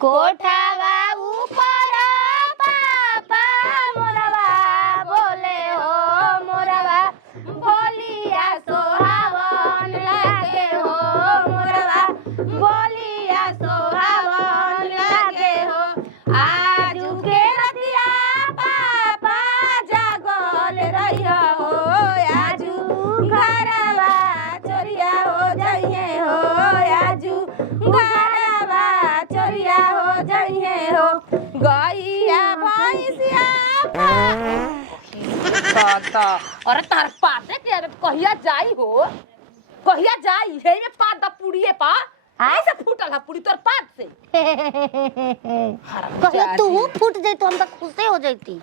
कोठावा ऊपर पापा मोरवा बोले हो मोरवा बोलिया सोहावन लागे हो मोरवा बोलिया सोहावन लागे हो आजू के रतिया पापा जागल रहिया हो आजू घरवा चोरिया हो जाइए हो आजू घरवा चोरिया हो जाइए हो गैया भैंसिया अरे तार पाते के कहिया जाई हो कहिया जाई हे में पात द पुड़िए पा ऐसे फूटल है पुड़ी तोर पात से कहियो तू फूट जाई तो हम त खुशे हो जाती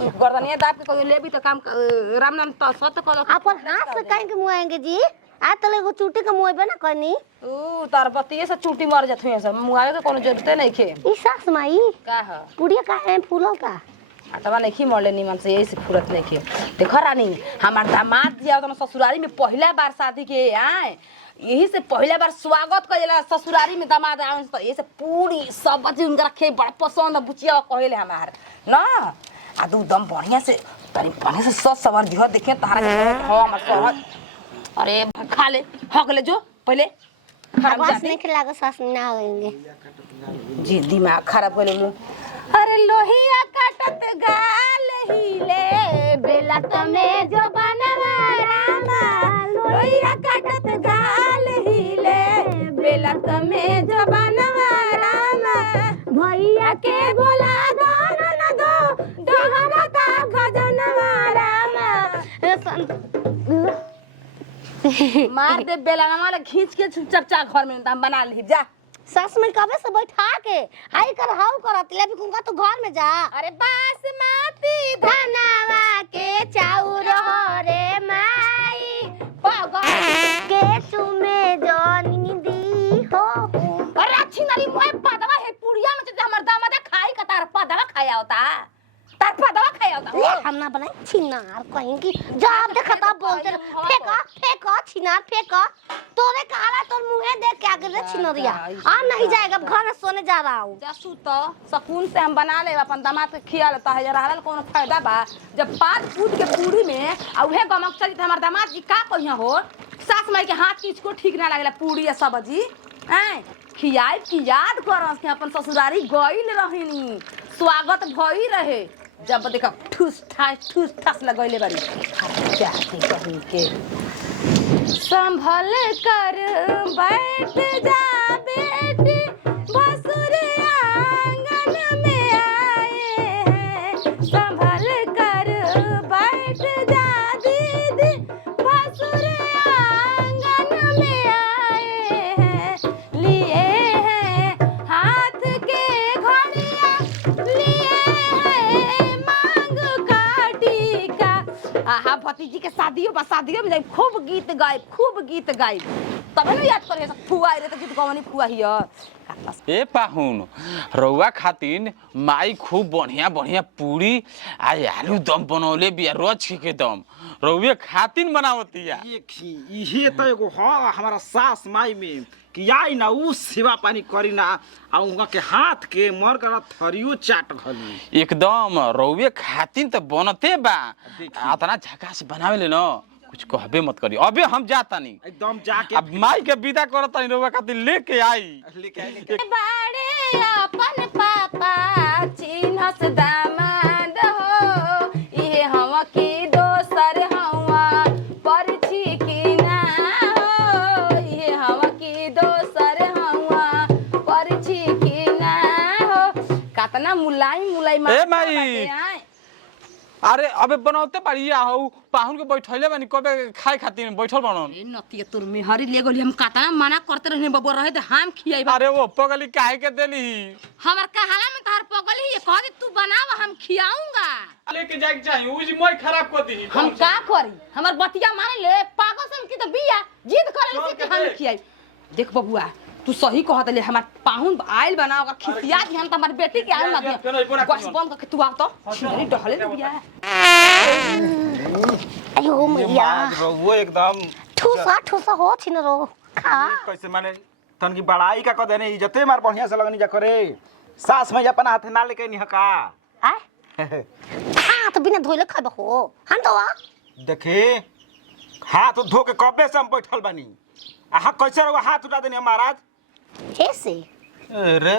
गर्दनिया दाब के कहियो लेबी तो काम राम नाम तो सत कलो अपन हाथ से काहे के मुआएंगे जी आ तले एगो चूटी के मुआइबे ना कनी ओ तार बतिये से चूटी मर जात हुई सब मुआवे के कोनो जरूरत नहीं खे ई सास माई का है पुड़िया काहे फूलल का आटवा नहीं मरले निमन से यही से फुरत नहीं खे देखो रानी हमार दामाद जी आवत ससुरारी में पहला बार शादी के आए यही से पहला बार स्वागत करेला ससुरारी में दामाद आवे तो ये से पूरी सब्जी उनका रखे बड़ा पसंद बुचिया कहेले हमार ना आ दू दम बढ़िया से तनी पानी से सस सवर दिह देखे तारा हो हमर सहज अरे खा ले हक ले जो पहले बस नहीं खिलागा सास ना होंगे जी दिमाग खराब कर लो अरे लोहिया काटत गाल हिले बेला तमे जो बनवा रामा लोहिया काटत गाल हिले बेला तमे जो बनवा रामा भैया के बोला दो न दो डोहरा ता गजनवा रामा मार दे बेला ना मारे खींच के चपचा घर में हम बना ली जा सास में कबे से बैठा के हाई कर हाउ करत ले भी कुंगा तू घर में जा अरे बासमती धनवा के चाउर हो रे माई पगल के तुमे जानी दी हो अरे अच्छी नरी मोए पदवा है पुड़िया में तो हमर दामाद खाई का तार पदवा खाया होता तार पदवा खाया होता ले हम ना बनाई छिनार कहीं की जब देखता बोलते फेंका छिनार फेंका तोरे कहाला तोर मुंह देख के आगे रे छिनरिया आ नहीं जाएगा घर में सोने जा रहा हूं जासू तो सकून से हम बना ले अपन दामाद के खिया लेता है रहल कोनो फायदा बा जब पात कूद के पूरी में आ उहे गमक चली त हमर दामाद जी का कहिया हो सास माई के हाथ चीज को ठीक ना लागला पूरी या सब्जी हैं खियाई की याद करस के अपन ससुरारी गइल रहिनी स्वागत भई रहे जब देखा ठूस ठास लगैले बारी क्या कहीं के संभल कर बैठ जा बेटी भसुर आंगन में आए हैं संभल कर बैठ जा दीदी भसुर आंगन में आए हैं लिए हैं हाथ के घड़िया लिए हैं मांग काटी का आहा भतीजी के शादियों में खूब गीत गाए तब न याद करे फुआ रे त गीत गवनी फुआ हिया ए पाहुन रउआ खातिन माई खूब बढ़िया पूरी आ आलू दम बनौले बिया रोज के दम रउए खातिन बनावतिया इहे त एगो ह हमारा सास माई में कि आई ना उ सेवा पानी करी ना आ उनका के हाथ के मर कर थरियो चाट घली एकदम रउए खातिन त बनते बा इतना झकास बनावेले न कुछ कहबे मत करी अबे हम जातानी एकदम जाके अब माई के विदा करतानी रउआ खातिन लेके आई बाड़े अपन पापा चिन्हस दामाद हो इहे हम की दोसर हवा परछी की ना हो इहे हम की दोसर हवा परछी की ना हो कतना मुलाई ए माई अरे अबे बनौते पारिया हो पाहुन के बैठैले बानी कबे खाए खातिर बैठल बनन ए नतिया तोर में हरी ले गोली हम काता मना करते रहने बबो रहे त हम खियाई अरे वो पगली काहे के देली हमर कहाला में तार पगली ये कह दे तू बनाव हम खियाऊंगा लेके जाके चाहिए उजी मोय खराब कर दी हम का करी हमर बतिया माने ले पागल सन की तो बिया जिद करे से कि हम खियाई देख बबुआ तू सही कहत ले हमार पाहुन आइल बना अगर खिसिया दी हम त हमर बेटी के आइल ना दे बस बंद करके तू आ तो छिरी डहले न बिया अयो मैया वो एकदम ठूसा हो छिन रो खा कैसे माने तन की बड़ाई का कदे नहीं इज्जते मार बढ़िया से लगनी जा करे सास में अपन हाथ ना लेके नहीं हका आय हां तो बिना धोइले खाबो हो हम तो देखे हाथ धो के कबे से हम बैठल बानी आहा कैसे रहो हाथ उठा देनी महाराज ऐसे अरे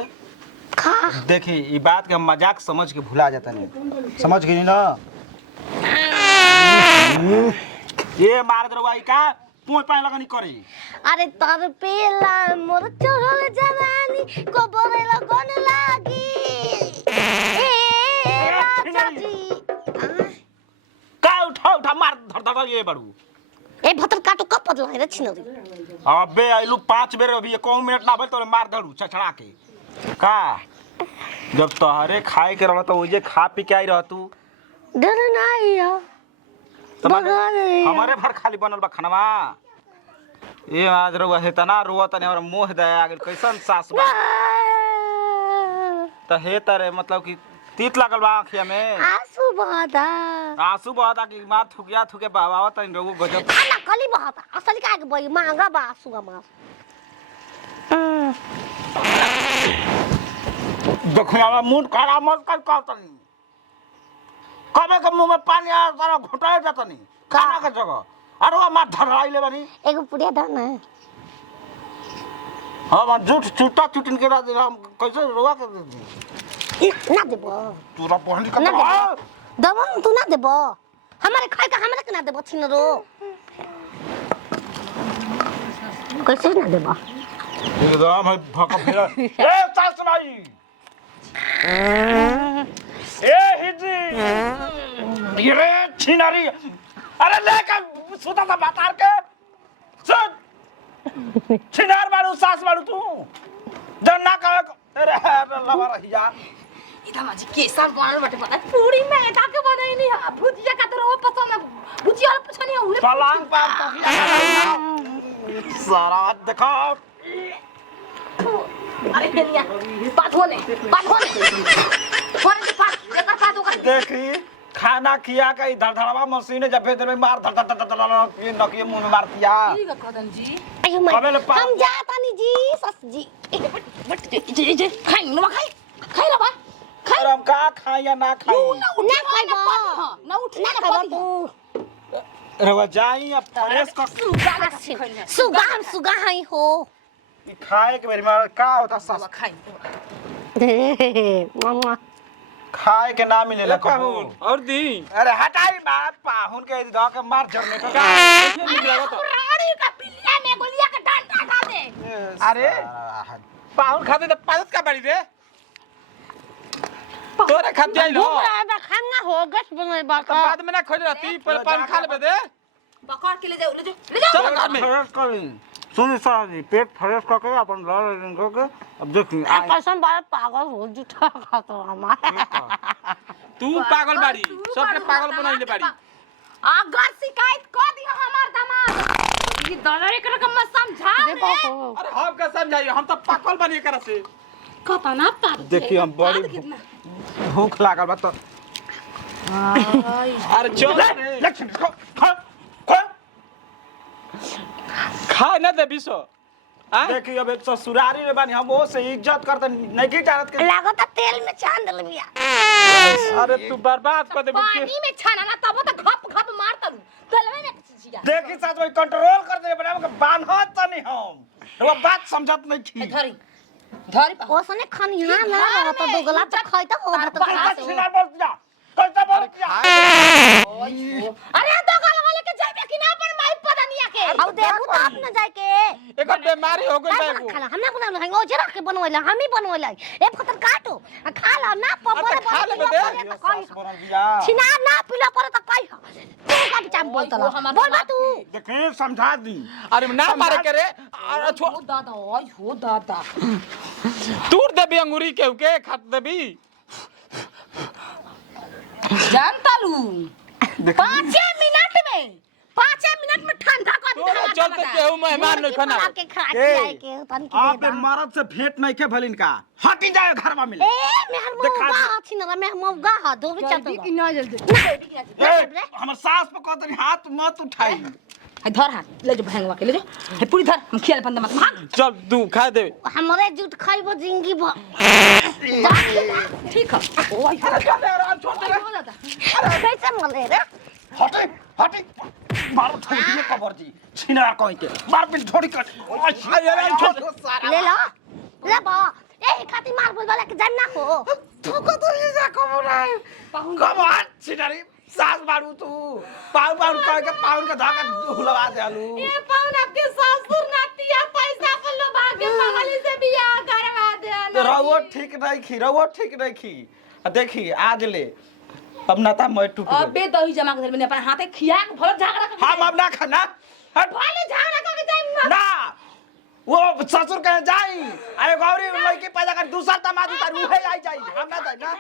खा देखी ये बात के हम मजाक समझ के भुला जाता नहीं समझ गई ना ये मार दरवाई का पोय पाए लगनी करी अरे तर पेला मोर चढ़ल जवानी को बोले लगन लागी ए राजा जी का उठा मार धर धर ये बड़ू ए भतर काटो कब पद लगे रे छिनरी अबे आइलू 5 बेर अभी 1 मिनट ना भेल तो मार धरू छछड़ा के का जब तोहरे खाए के रहल तो ओजे खा पी के आई रह तू डर नहीं है हमारे भर खाली बनल बा खानवा ये आज रउआ हे तना रोआ तने हमरा मोह दया गेल कैसन सास बा त हे तरे मतलब कि तीत लागल बा आँखिया में आंसू बहता आंसू बहता कि मार थुकिया थुके बाबा तनी रउआ गजब खाना कली बहता असली का के बई महंगा बा आंसू का मार देखिया मुंह काला मत कर कहतनी कबे के मुंह में पानी आ सारा घुटाए जातनी खाना के जगह अरे वो मार धराई ले बनी एगो पुड़िया दा ना हम झूठ छूटा छूटिन के रात हम कैसे रोवा के दे ना देबो तोरा पहनी का ना देबो दबन तू ना देबो हमारे खाए का हमरा के ना देबो छिनरो कैसे ना देबो एकदम है भका फेरा ए सास नाई ए हिजी ये छिनारी अरे लेकर सुता था बातार के सुन छिनार बाड़ू सास बाड़ू तू जन ना कहे अरे लवा रही यार इधर माजी केसर बनल बटे पता पूरी मैदा के बनाई नहीं है भुजिया का तो वो पसंद है भुजिया और पूछनी है उहे पलंग पर तकिया सारा देखो अरे बेलिया बात होने कौन की बात एकर बात ओकर देखी खाना किया का इधर धड़वा मशीन जब फिर में मार धड़ धड़ धड़ ये नकिए मुंह में मार दिया ठीक है कदन जी अयो कबे ले हम जाता नहीं जी सस जी बट जे खाई न खाई ला बा अरे हम का खाई या ना खाई ना खाइबो ना उठ ना खाइबो तू रवा जाई अब फ्रेश कर सुगा हई हो ई खाए के बेरी में का होता सस खाई मम्मा खाए के ना मिलेला कहू और दी अरे हटाई मार पाहुन के द के मार जरने का रानी का पिल्ला में गोलिया का डंडा खा दे अरे पाहुन खाते तो पालत का बड़ी रे तोरे खात जाई लो खाना हो गस बनल बा तो बाद में ना खोज रहती पर पान खा लेबे दे पकड़ के ले जाओ चलो घर में फ्रेश करी सुन सर जी पेट फ्रेश करके अपन लड़ करके अब देख कैसन बार पागल हो जुठा खा तो हमारा तू पागल बाड़ी सबके पागल बनाइले बाड़ी अगर शिकायत कर दिया हमार दामाद ये दलरे के रकम मत समझा देखो अरे हम का समझाइए हम तो पागल बनी कर से कता ना पाद देखिए हम बड़ी भूख लागल बा तो अरे चल रे लक्ष्मी खा ना दे बिसो आ देखिए अब एक ससुरारी में बानी हम वो से इज्जत करते नहीं की जानत के लागत तेल में चांद डल बिया अरे तू बर्बाद कर दे पानी में छाना ना तब तो घप घप मारता तलवे में चिचिया देखी साथ में कंट्रोल कर दे बना के बांधत तनी हम वो बात समझत नहीं थी धरी धरी पा ओसने खनिया ना तो दोगला तो खइता हो तो कैसे छिना बोल दिया कैसे बोल दिया अरे दोगला वाले के जाबे कि ना पर माई पता नहीं आके अब देखू तो आप न जाए के एक बीमारी हो गई बाबू खाना हमना को ना हो जरा के बनवेला हम ही बनवेला ए फतर काटो खा ला ना पपरे खा ले बे बोल दिया छिना ना पिला पर तो कहि तू का बिचाम बोलता बोल बा तू देखिए समझा दी अरे ना मारे के रे अरे छोड़ हो दादा ओय हो दादा तूर देबी अंगूरी के खात देबी जानता लू 5 मिनट में ठंडा कर दी तोरे चलते केहू मेहमान नहीं खाना के खा के आए के तन की आप मरद से भेंट नहीं के भलिन का हटी जाए घर में मिले ए मेहर मौगा छी ना मेहर मौगा ह दो भी चलता कि ना जल्दी हमर सास पे कहतनी हाथ मत उठाई है धर हाथ ले जो भैंगवा के ले जो है पूरी धर हम खियाल पंदा मत भाग चल तू खा दे हमरे जूठ खाइबो जिंदगी भर ठीक है ओ हो जाता कैसे मले रे हटे हटे मारो थोड़ी कबर जी छिना कहीं के मार पिन थोड़ी कर ले लो ले बा ए खाती मार बोल वाला के जान ना हो तू को तो ये जा कबर है कबर छिनारी सास मारू तू पाउ पाउ कह के पाउन के धागा हुलवा दे आलू ए पाउन आपके ससुर नातिया पैसा पर लो भागे पगली से बियाह करवा दे तो रवो ठीक नहीं खी देखी आज ले अब नाता मैं टूट गई अबे दही जमा के मैंने अपन हाथे खिया के भर झगड़ा कर हम अब ना खाना हट भले झगड़ा करके जाई ना वो ससुर कहे जाई अरे गौरी लड़की पैदा कर दूसरा तमादू तार उहे आई जाई हम ना जाई ना